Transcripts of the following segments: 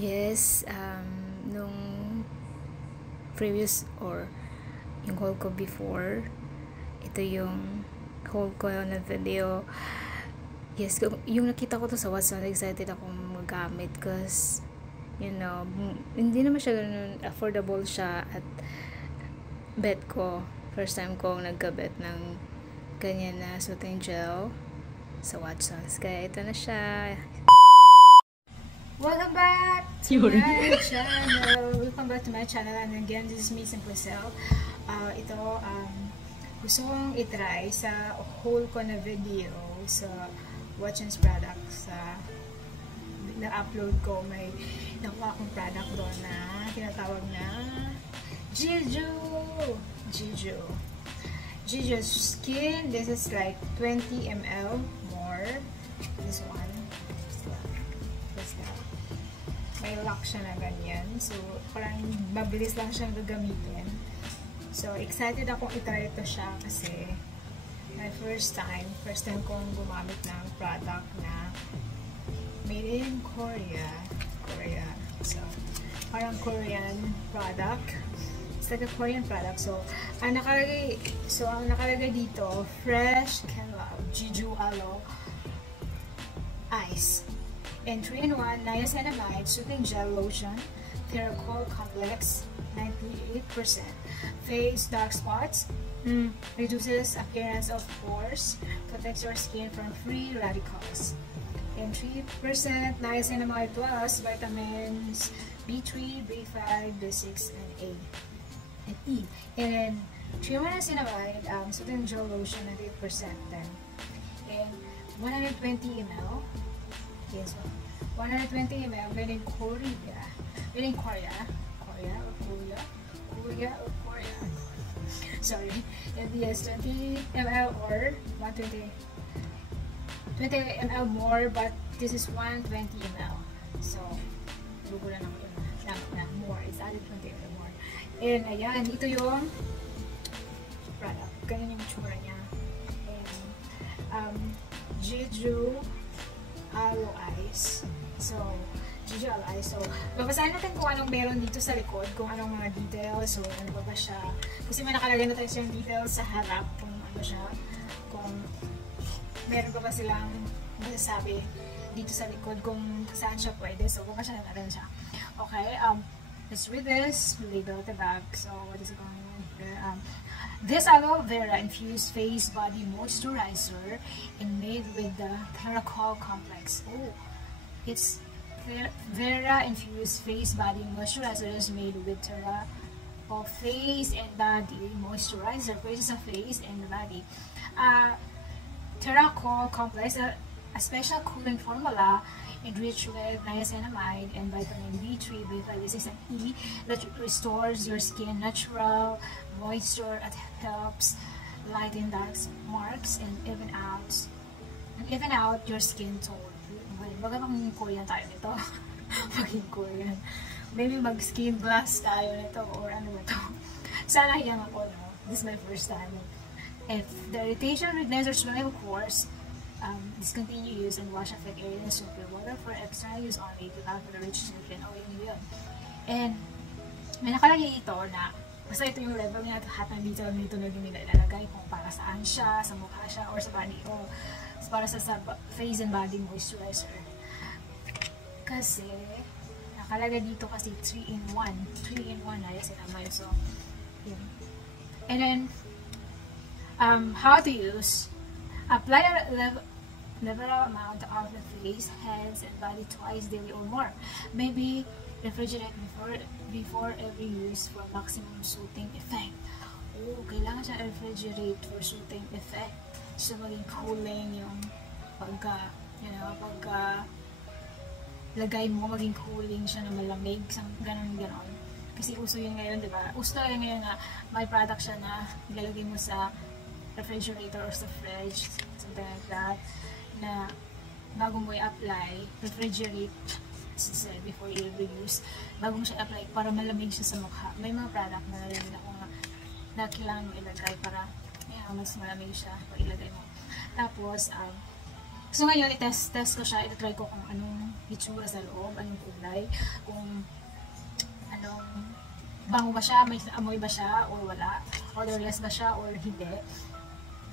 Yes, nung previous or yung haul ko before, ito yung haul ko na video. Yes, yung nakita ko to sa Watson, excited akong magamit because, hindi naman siya ganun, affordable siya at bet ko, first time kong nagkabet ng ganyan na soothing gel sa Watsons. Kaya ito na siya. Welcome back to my channel. Welcome back to my channel. And again, this is me, Simply Self. Gusto kong itry sa whole ko na video sa Watsons product. Na-upload ko, may nakuha akong product doon na tinatawag na Jiju Skin. This is like 20 ml more. This one. May lock siya na ganyan. So, parang mabilis lang siyang gagamitin. So, excited akong itry ito siya kasi my first time kong gumamit ng product na made in Korea. So, parang Korean product. It's like a Korean product. So, ang nakalagay dito, Fresh Can Love Jeju Aloe Ice. And 3-in-1 niacinamide soothing gel lotion, Teracol complex, 98%. Face dark spots, reduces appearance of pores, protects your skin from free radicals. And 3% niacinamide plus vitamins B3, B5, B6, and A and E. And then 3-in-1 niacinamide soothing gel lotion, 98% then. And 120 ml. Yes, 120 ml made in Korea. Sorry. And yes, 20 ml or 120 ml more, but this is 120 ml. So, gugulan ako yun na more. It's added 20 ml more. And ayan, ito yung product. Ganyan yung tsura niya. And Jeju Aloe Ice. So, Jeju Aloe Ice. So, babasahin natin kung anong meron dito sa likod, kung anong mga details, so ano ba siya. Kasi may nakalagay na tayo siyang details sa harap, kung ano siya, kung meron ba silang masasabi dito sa likod, kung saan siya pwede. So, bukas siya natin siya. Okay, let's read this. Label the bag. So, what is it going on here? This aloe vera infused face body moisturizer and made with the Teracol complex. Oh, it's Vera infused face body moisturizer is made with Teracol face and body moisturizer for the face and the body. Teracol complex, a special cooling formula enriched with niacinamide and vitamin B3, B5, B6, and E that restores your skin natural moisture and helps lighten dark marks and even out your skin tone. Baga maging Korean tayo nito. Maging Korean. Maybe mag-skin glass tayo nito or ano ba ito. Sana yan ako, no? This is my first time. If the irritation, redness, or swelling of pores, discontinue use and wash affect areas with water for extra use only to have the rich skin. O yun. And may nakalagay ito na basta ito yung level niya, lahat ng detail nito na nila ilalagay kung para saan siya, sa mukha siya, or sa body, o para sa face and body moisturizer. Kasi nakalagay dito kasi 3-in-1 niacinamide. So yun. And then how to use: apply a liberal amount of the face, hands, and body twice daily or more. Maybe refrigerate before every use for maximum soothing effect. Oh, kailangan siya refrigerate for soothing effect. So, maging cooling yung pagka lagay mo, maging cooling siya na malamig, ganon. Kasi uso yun ngayon, diba? Uso talaga ngayon na may product siya na ilalagay mo sa refrigerator or sa fridge, something like that, na bago mo i-apply, refrigerate before you use, bago mo siya apply para malamig siya sa mukha. May mga product na narinig ako na kailangan mo ilagay para mas malamig siya pag ilagay mo. Tapos, So ngayon, test ko siya. I-try ko kung anong itsura sa loob, anong kulay, kung anong bango ba siya, may amoy ba siya, or wala, odorless ba siya, or hindi.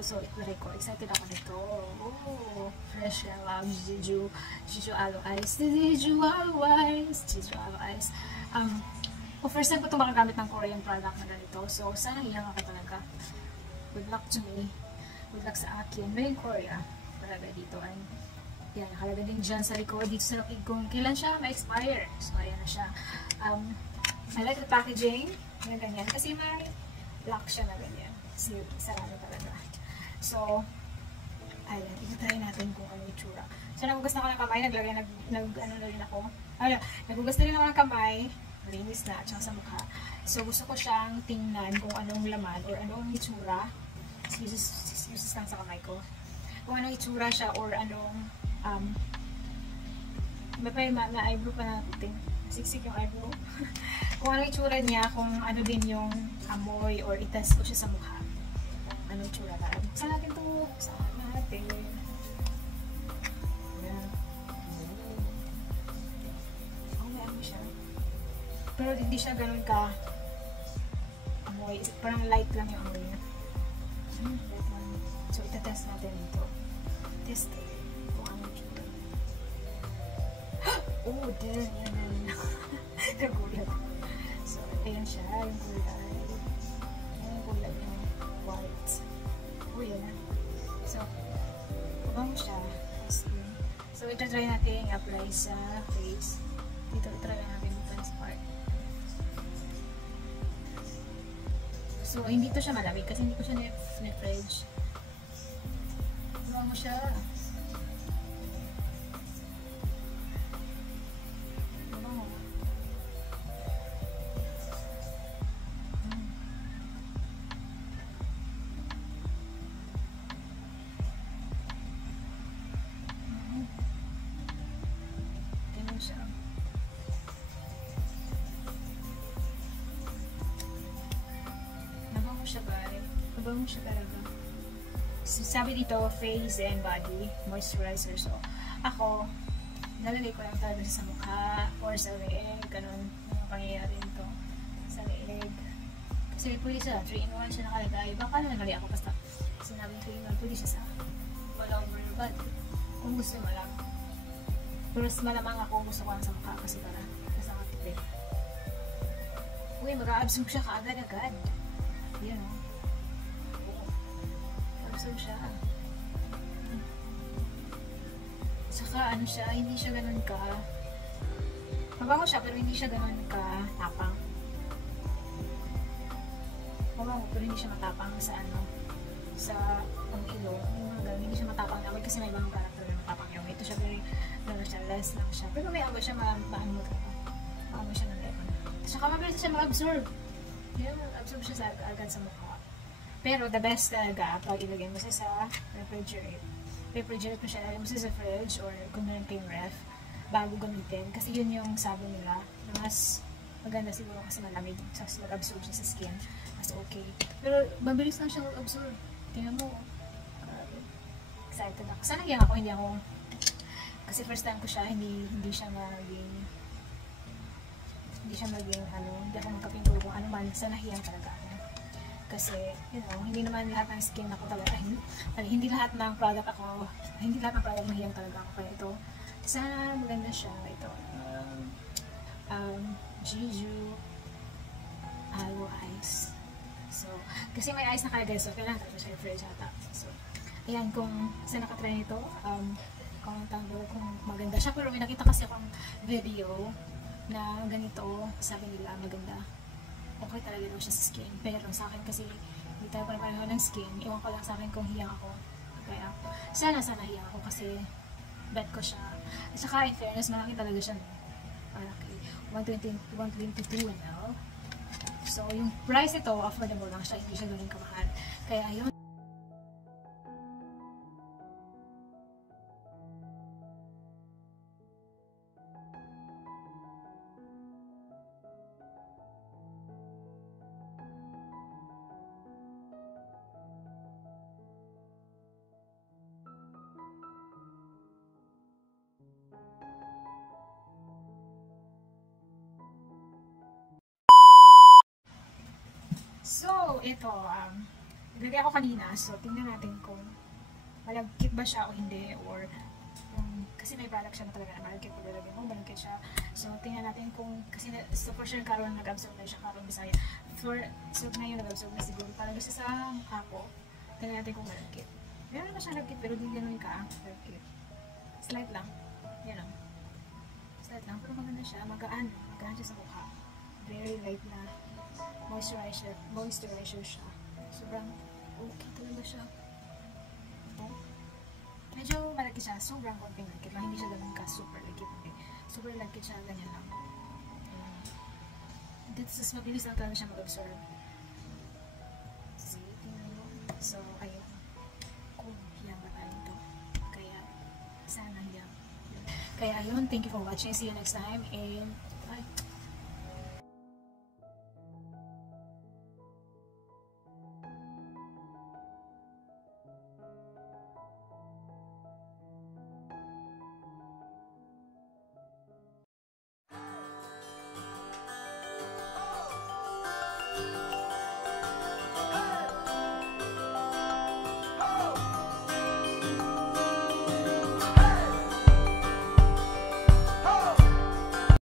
So, i-try ko. Excited ako nito. Oh, fresh love, Jeju Aloe Ice. Jeju Aloe Ice. Jeju Aloe Ice. First time ko itong makagamit ng Korean product na ganito. So, sana hiyang ako talaga. Good luck to me. Good luck sa akin. Made in Korea. Talaga dito. And, yan, nakalagay din dyan sa likod. Dito sa likod kung kailan siya ma-expire. So, ayan na siya. I like the packaging. Yan, ganyan. Kasi may lock siya na ganyan. Kasi sarado talaga. So, ayan. Ito-try natin kung ano yung itsura. So, nagugas na ako ng kamay. Ano na rin ako. Nagugas na rin ako ng kamay. Malinis na. At saka sa mukha. So, gusto ko siyang tingnan kung anong laman or anong itsura. Excuses lang sa kamay ko. Kung anong itsura siya or anong ma-eyebrow pa natin. Siksik yung eyebrow. Kung anong itsura niya, kung ano din yung amoy or itest ko siya sa mukha. Anong itsura na. Buksan natin ito. Buksan natin. Ayan. Oh, may amoy siya. Pero hindi siya ganun ka amoy. Parang light lang yung amoy niya. Light lang. So, itatest natin ito. Test it. Kung anong itsura. Oh, damn. Yan. Nagulat. So, ayan siya. Yung kulay. Yung kulay yung white. Oh, yan. So, pabango siya. So, ito try natin i-apply sa face. Dito, try natin ito sa part. So, hindi to siya malamig kasi hindi ko siya na-fridge. Pabango siya. Mabango siya talaga. Sabi dito, face and body moisturizer. So, ako, nalagay ko lang talaga sa mukha or sa leeg. Ganun yung pangyayari nito. Sa leeg. Kasi pwede siya, 3-in-1 siya nakalagay. Baka naman mali ako basta sinabing 3-in-1. Pwede siya sa all over your body. Kung gusto mo lang. Pero malamang ako gusto ko lang sa mukha kasi para sa kapit. Uy, mag-a-absorb siya kaagad-agad. Yan o. Absorb siya. Saka ano siya, hindi siya ganun ka mabango siya pero hindi siya ganun ka tapang. Mabango pero hindi siya matapang sa ano sa pang-ilo. Hindi siya matapang na amoy kasi may ibang karakter na matapang yung amoy. Ito siya very ano siya, less lang siya. Pero may amoy siya maano ka. Maamoy siya ng lemon. Saka mabilis siya mag-absorb. Hindi mag-absorb siya agad sa mukha. Pero the best talaga pag ilagay mo siya sa refrigerator. Refrigerator mo siya, ilagay mo siya sa fridge or kung meron kayong ref bago gamitin. Kasi yun yung sabi nila na mas maganda siguro kasi malamig. So, mag-absorb siya sa skin. Mas okay. Pero mabilis lang siya mag-absorb. Tingnan mo. Excited ako. Sana yan ako, hindi ako kasi first time ko siya, hindi siya maging hindi ako magkapinto kung ano man. Sana hiyang talaga ako. Kasi, hindi naman lahat ng skin ako talaga. Hindi lahat ng product mahiyang talaga ako. Kaya ito, sana maganda siya. Ito, Jeju Aloe Ice. So, kasi may ice nakalagay. So, kailangan talaga siya i-fridge ata. So, ayan, kung saan nakatry nito, comment down below kung maganda siya. Pero may nakita kasi akong video na ganito, sabi nila maganda. Okay talaga daw siya sa skin. Pero sa akin kasi hindi tayo pare-pareho ng skin. Iwan ko lang sa akin kung hiyang ako. Kaya sana hiyang ako kasi bet ko siya. At saka in fairness, malaki talaga siya. Malaki. 122 ml. So yung price ito, affordable lang siya. Hindi siya ganun kamahal. Kaya ayun. ito, nilagay ako kanina, so tingnan natin kung malagkit ba siya o hindi, or kasi may product siya na talaga na malagkit pag lalagyan mo, malagkit siya. So tingnan natin kung, kasi so for sure karon nag-absorb na siya karon Bisaya. So ngayon nag-absorb na siguro talaga siya sa mukha ko. Tingnan natin kung malagkit. Meron naman siya lagkit pero di ganun ka lagkit. Slight lang. Yan lang. Slight lang, pero maganda siya, magaan siya sa mukha. Very light na moisturizer siya. Sobrang okay talaga siya. Medyo malaki siya, sobrang konting lagkit lang, hindi siya ganun ka super lagkit. Super lagkit siya, ganyan lang. This is mabilis lang talaga siya mag-absorb. See, tingnan mo. So, ayun. Kung hiyang ba tayo ito. Kaya, sana hiyang. Kaya ayun, thank you for watching. See you next time. And, bye.